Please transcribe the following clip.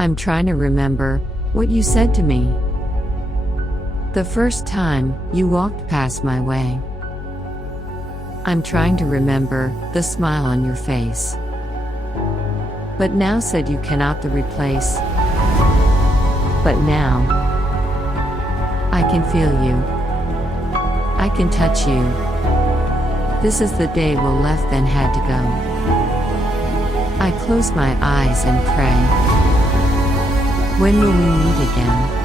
I'm trying to remember what you said to me the first time you walked past my way. I'm trying to remember the smile on your face. But now said you cannot the replace. But now I can feel you. I can touch you. This is the day we'll left then had to go. I close my eyes and pray. When will we meet again?